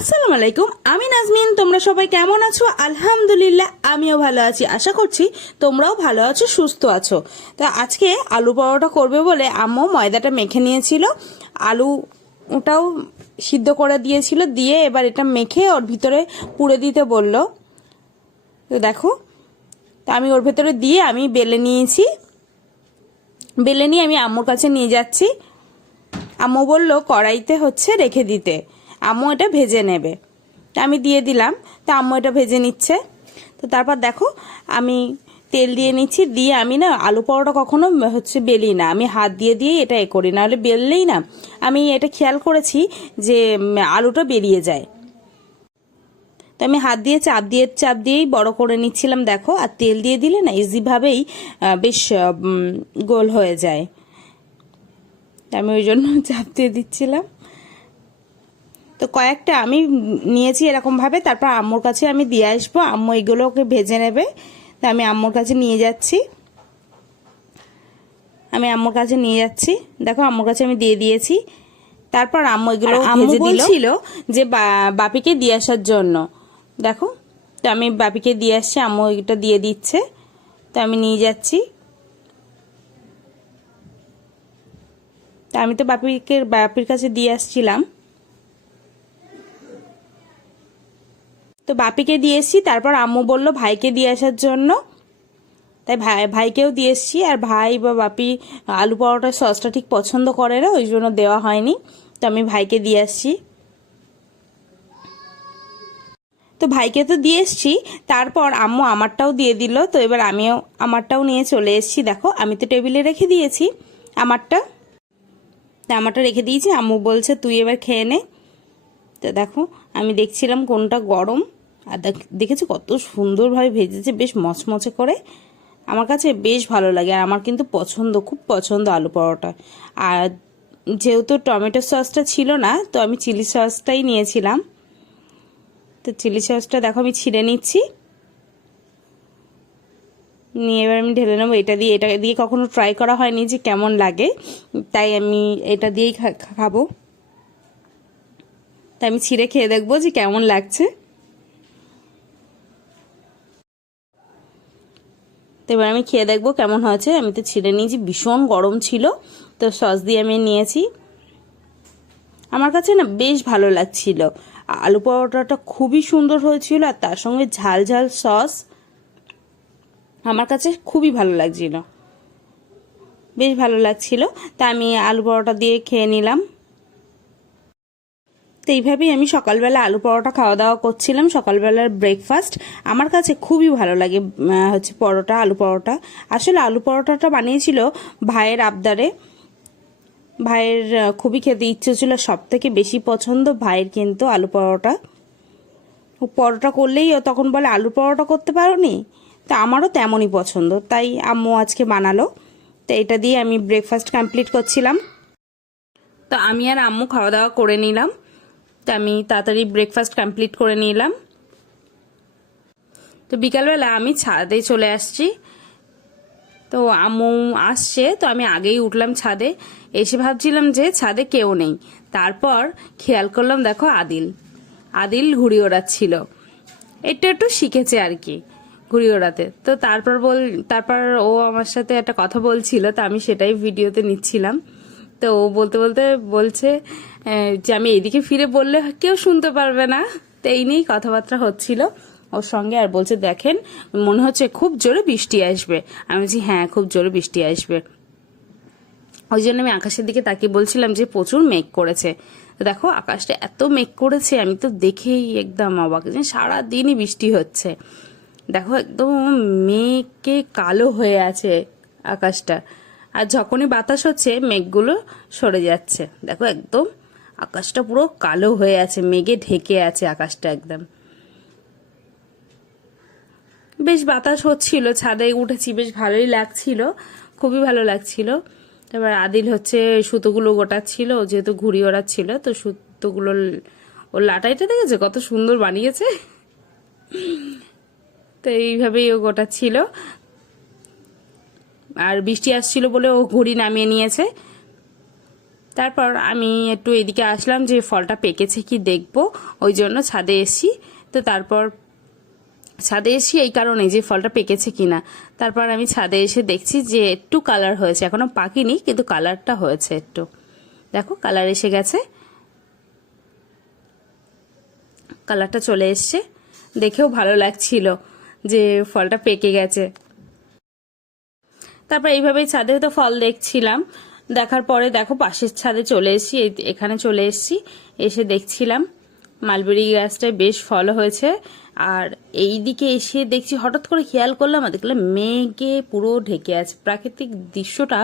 আসসালামু আলাইকুম, আমি নাজমিন। তোমরা সবাই কেমন আছো? আলহামদুলিল্লাহ, আমিও ভালো আছি। আশা করছি তোমরাও ভালো আছো, সুস্থ আছো। তো আজকে আলু পরোটা করবে বলে আম্মু ময়দাটা মেখে নিয়েছিল, আলুটাও সিদ্ধ করে দিয়েছিল, দিয়ে এবার এটা মেখে ওর ভিতরে পুরে দিতে বলল। তো দেখো, তো আমি ওর ভেতরে দিয়ে আমি বেলে নিয়েছি। বেলে নিয়ে আমি আম্মুর কাছে নিয়ে যাচ্ছি। আম্মু বলল কড়াইতে রেখে দিতে, আম্মু এটা ভেজে নেবে। আমি দিয়ে দিলাম, তো আম্মু এটা ভেজে নিচ্ছে। তো তারপর দেখো, আমি তেল দিয়ে নিচ্ছি। দিয়ে আমি না আলু পরোটা কখনো বেলি না, আমি হাত দিয়ে দিয়ে এটা করি, নাহলে বেললেই না আমি এটা খেয়াল করেছি যে আলুটা বেরিয়ে যায়। তো আমি হাত দিয়ে চাপ দিয়েই বড় করে নিচ্ছিলাম দেখো। আর তেল দিয়ে দিলে না ইজিভাবেই বেশ গোল হয়ে যায়। আমি ওই জন্য চাপ দিয়ে দিচ্ছিলাম। তো কয়েকটা আমি নিয়েছি এরকমভাবে, তারপর আম্মুর কাছে আমি দিয়ে আসবো, আম্মু এগুলোকে ভেজে নেবে। তো আমি আম্মুর কাছে নিয়ে যাচ্ছি। দেখো, আম্মুর কাছে আমি দিয়ে দিয়েছি। তারপর আম্মু এগুলো ভেজে দিল যে বাপিকে দিয়ে আসার জন্য। দেখো, তো আমি বাপিকে দিয়ে আসছি, আম্মু এটা দিয়ে দিচ্ছে। তো আমি নিয়ে যাচ্ছি। তা আমি তো বাপির কাছে দিয়ে আসছিলাম। তো বাপিকে দিয়ে এসছি, তারপর আম্মু বলল ভাইকে দিয়ে আসার জন্য। তাই ভাইকেও দিয়ে এসছি। আর ভাই বা বাপি আলু পরোটার সসটা ঠিক পছন্দ করে না, ওই জন্য দেওয়া হয়নি। তো আমি ভাইকে দিয়ে আসছি। তো ভাইকে তো দিয়ে এসছি, তারপর আম্মু আমারটাও দিয়ে দিল। তো এবার আমিও আমারটাও নিয়ে চলে এসছি। দেখো, আমি তো টেবিলে রেখে দিয়েছি আমারটা রেখে দিয়েছি। আম্মু বলছে তুই এবার খেয়ে নে। তো দেখো, আমি দেখছিলাম কোনটা গরম। আর দেখেছো কত সুন্দরভাবে ভেজেছে, বেশ মচমচে করে। আমার কাছে বেশ ভালো লাগে, আর আমার কিন্তু খুব পছন্দ আলু পরোটা। আর যেহেতু টমেটো সসটা ছিল না, তো আমি চিলি সসটাই নিয়েছিলাম। তো চিলি সসটা দেখো আমি ছিঁড়ে নিচ্ছি, নিয়ে এবার আমি ঢেলে নেবো। এটা দিয়ে কখনো ট্রাই করা হয়নি যে কেমন লাগে, তাই আমি এটা দিয়েই খাবো। তাই আমি ছিঁড়ে খেয়ে দেখবো যে কেমন লাগছে। তো এবার আমি খেয়ে দেখবো কেমন হয়েছে। আমি তো ছিঁড়ে নিয়েছি, ভীষণ গরম ছিল, তো সস দিয়ে আমি নিয়েছি। আমার কাছে না বেশ ভালো লাগছিল। আলু পরোটাটা খুবই সুন্দর হয়েছিল, আর তার সঙ্গে ঝাল ঝাল সস আমার কাছে খুবই ভালো লাগছিল, বেশ ভালো লাগছিল। তা আমি আলু পরোটা দিয়ে খেয়ে নিলাম। তো এইভাবেই আমি সকালবেলা আলু পরোটা খাওয়া দাওয়া করছিলাম, সকালবেলার ব্রেকফাস্ট। আমার কাছে খুবই ভালো লাগে আলু পরোটা। আসলে আলু পরোটাটা বানিয়েছিল ভাইয়ের আবদারে। ভাইয়ের খুবই খেতে ইচ্ছে ছিল, সব থেকে বেশি পছন্দ ভাইয়ের কিন্তু আলু পরোটা। পরোটা করলেই তখন বলে আলু পরোটা করতে পারোনি। তা আমারও তেমনই পছন্দ, তাই আম্মু আজকে বানালো। তো এটা দিয়ে আমি ব্রেকফাস্ট কমপ্লিট করছিলাম। তো আমি আর আম্মু খাওয়া দাওয়া করে নিলাম। তো আমি তাড়াতাড়ি ব্রেকফাস্ট কমপ্লিট করে নিলাম। তো বিকালবেলা আমি ছাদে চলে আসছি। তো আম্মু আসছে, তো আমি আগেই উঠলাম ছাদে। এসে ভাবছিলাম যে ছাদে কেউ নেই, তারপর খেয়াল করলাম দেখো আদিল ঘুড়ি ওড়াচ্ছিল। একটু শিখেছে আর কি ঘুড়ি ওড়াতে। তো তারপর ও আমার সাথে একটা কথা বলছিল, তো আমি সেটাই ভিডিওতে নিচ্ছিলাম। তো ও বলতে বলতে বলছে যে আমি এদিকে ফিরে বললে কেউ শুনতে পারবে না। তো এই নিয়েই কথাবার্তা হচ্ছিল ওর সঙ্গে। আর বলছে দেখেন, মনে হচ্ছে খুব জোরে বৃষ্টি আসবে। আমি বলছি হ্যাঁ, খুব জোরে বৃষ্টি আসবে। ওই জন্য আমি আকাশের দিকে তাকিয়ে বলছিলাম যে প্রচুর মেঘ করেছে। তো দেখো, আকাশটা এত মেঘ করেছে, আমি তো দেখেই একদম অবাক যে সারাদিনই বৃষ্টি হচ্ছে। দেখো, একদম মেঘে কালো হয়ে আছে আকাশটা। আর যখনই বাতাস হচ্ছে মেঘগুলো সরে যাচ্ছে। দেখো, একদম আকাশটা পুরো কালো হয়ে আছে, মেঘে ঢেকে আছে আকাশটা একদম। বেশ বাতাস হচ্ছিল, ছাদে উঠেছি, বেশ ভালোই লাগছিল, খুবই ভালো লাগছিল। তারপর আদিল সুতোগুলো গোটাচ্ছিল, যেহেতু ঘুড়ি ওড়াচ্ছিল। তো সুতোগুলো ওর লাটাইটা দেখেছে কত সুন্দর বানিয়েছে। তো এইভাবেই ও গোটাচ্ছিল। আর বৃষ্টি আসছিল বলে ও ঘুড়ি নামিয়ে নিয়েছে। তা তারপর আমি একটু এদিকে আসলাম যে ফলটা পেকেছে কি দেখবো, ওই জন্য ছাদে এসি। তো তারপর ছাদে এসি এই কারণে যে ফলটা পেকেছে কিনা। তারপর আমি ছাদে এসে দেখছি যে একটু কালার হয়েছে, এখনো পাকেনি কিন্তু কালারটা হয়েছে একটু, দেখো কালার এসে গেছে, কালারটা চলে এসছে, দেখেও ভালো লাগছিল যে ফলটা পেকে গেছে। তারপর এইভাবেই ছাদে তো ফল দেখছিলাম, দেখার পরে দেখো পাশের ছাদে চলে এসেছি, এখানে চলে এসেছি, এসে দেখছিলাম মালবেরি গাছটায় বেশ ফল হয়েছে। আর এই দিকে এসে দেখছি, হঠাৎ করে খেয়াল করলাম আর দেখলাম মেঘে পুরো ঢেকে আছে, প্রাকৃতিক দৃশ্যটা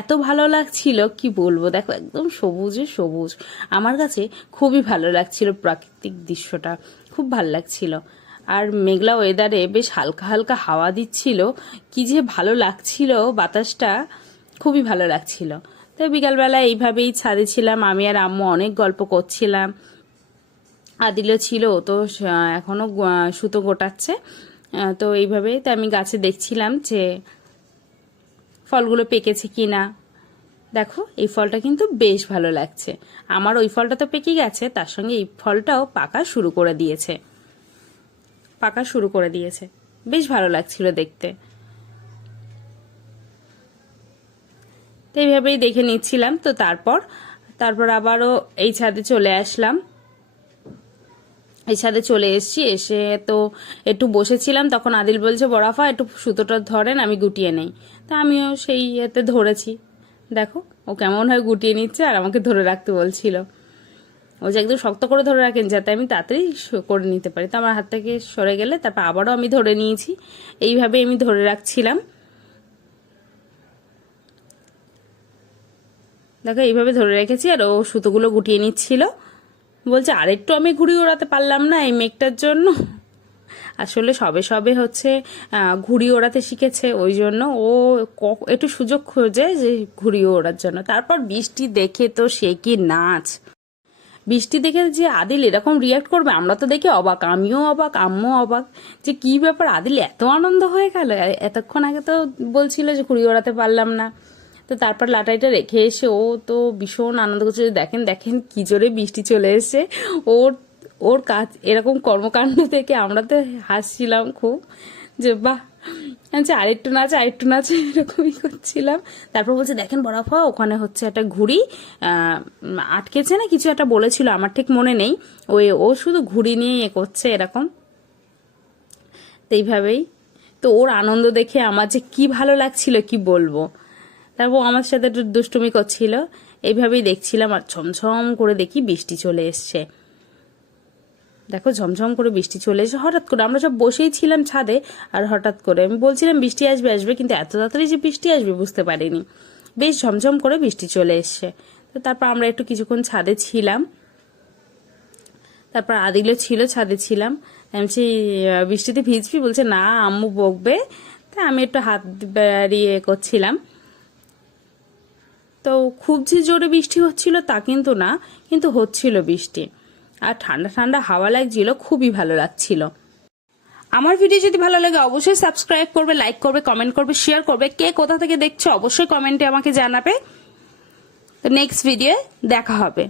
এত ভালো লাগছিল কি বলবো। দেখো একদম সবুজে সবুজ, আমার কাছে খুবই ভালো লাগছিল, প্রাকৃতিক দৃশ্যটা খুব ভালো লাগছিল। আর মেঘলা ওয়েদারে বেশ হালকা হালকা হাওয়া দিচ্ছিল, কি যে ভালো লাগছিল, বাতাসটা খুবই ভালো লাগছিল। তো বিকালবেলা এইভাবেই ছাদে ছিলাম, আমি আর আম্মু অনেক গল্প করছিলাম। আদিলও ছিল, তো এখনো সুতো গোটাচ্ছে। তো এইভাবে তো আমি গাছে দেখছিলাম যে ফলগুলো পেকেছে কিনা। দেখো এই ফলটা কিন্তু বেশ ভালো লাগছে, আমার ওই ফলটা তো পেকে গেছে, তার সঙ্গে এই ফলটাও পাকা শুরু করে দিয়েছে, বেশ ভালো লাগছিল দেখতে। তো এইভাবেই দেখে নিচ্ছিলাম। তো তারপর আবারও এই ছাদে চলে আসলাম, এই ছাদে চলে এসেছি। এসে তো একটু বসেছিলাম, তখন আদিল বলছে বড়াফা একটু সুতোটা ধরেন, আমি গুটিয়ে নেই। তা আমিও সেই এতে ধরেছি, দেখো ও কেমন হয় গুটিয়ে নিচ্ছে আর আমাকে ধরে রাখতে বলছিল। ও যে একদম শক্ত করে ধরে রাখেন যাতে আমি তাড়াতাড়ি করে নিতে পারি। তো আমার হাত থেকে সরে গেলে তারপর আবারও আমি ধরে নিয়েছি, এইভাবে আমি ধরে রাখছিলাম। দেখো এইভাবে ধরে রেখেছি, আর ও সুতোগুলো গুটিয়ে নিচ্ছিল। বলছে আরেকটু আমি ঘুড়ি ওড়াতে পারলাম না এই মেঘটার জন্য। আসলে সবে হচ্ছে ঘুড়ি ওড়াতে শিখেছে, ওই জন্য ও একটু সুযোগ খোঁজে যে ঘুড়ি ওড়ার জন্য। তারপর বৃষ্টি দেখে তো সে কি নাচ, বৃষ্টি দেখে যে আদিল এরকম রিয়াক্ট করবে আমরা তো দেখে অবাক, আমিও অবাক, আম্মু অবাক, যে কি ব্যাপার আদিল এত আনন্দ হয়ে গেল। এতক্ষণ আগে তো বলছিল যে ঘুড়ি ওড়াতে পারলাম না। তো তারপর লাটাইটা রেখে এসে ও তো ভীষণ আনন্দ করছে, দেখেন কি জোরে বৃষ্টি চলে এসে। ওর কাজ এরকম কর্মকাণ্ড থেকে আমরা তো হাসছিলাম খুব, যে বাহ আরেকটু নাচ এরকমই করছিলাম। তারপর বলছে দেখেন বড়াফা ওখানে হচ্ছে একটা ঘুড়ি আটকেছে না কিছু একটা বলেছিল, আমার ঠিক মনে নেই। ও শুধু ঘুড়ি নিয়ে করছে এরকম। তো এইভাবেই তো ওর আনন্দ দেখে আমার যে কি ভালো লাগছিল কি বলবো। তারপর আমার সাথে একটু দুষ্টুমি করছিল, এইভাবেই দেখছিলাম। আর ঝমঝম করে দেখি বৃষ্টি চলে এসছে, দেখো ঝমঝম করে বৃষ্টি চলে এসে হঠাৎ করে, আমরা সব বসেই ছিলাম ছাদে, আর হঠাৎ করে আমি বলছিলাম বৃষ্টি আসবে, কিন্তু এত তাড়াতাড়ি যে বৃষ্টি আসবে বুঝতে পারিনি। বেশ ঝমঝম করে বৃষ্টি চলে এসছে। তো তারপর আমরা একটু কিছুক্ষণ ছাদে ছিলাম, তারপর আদিলও ছিল, ছাদে ছিলাম। আমি বলছি বৃষ্টিতে ভিজবি, বলছে না আম্মু বকবে। তা আমি একটু হাত বাড়িয়ে করছিলাম। তো খুব যে জোরে বৃষ্টি হচ্ছিল তা কিন্তু না, কিন্তু হচ্ছিল বৃষ্টি, আর ঠান্ডা ঠান্ডা হাওয়া লাগছিল, খুবই ভালো লাগছিল। আমার ভিডিও যদি ভালো লাগে অবশ্যই সাবস্ক্রাইব করবে, লাইক করবে, কমেন্ট করবে, শেয়ার করবে। কে কোথা থেকে দেখছো অবশ্যই কমেন্টে আমাকে জানাবে। তো নেক্সট ভিডিও দেখা হবে।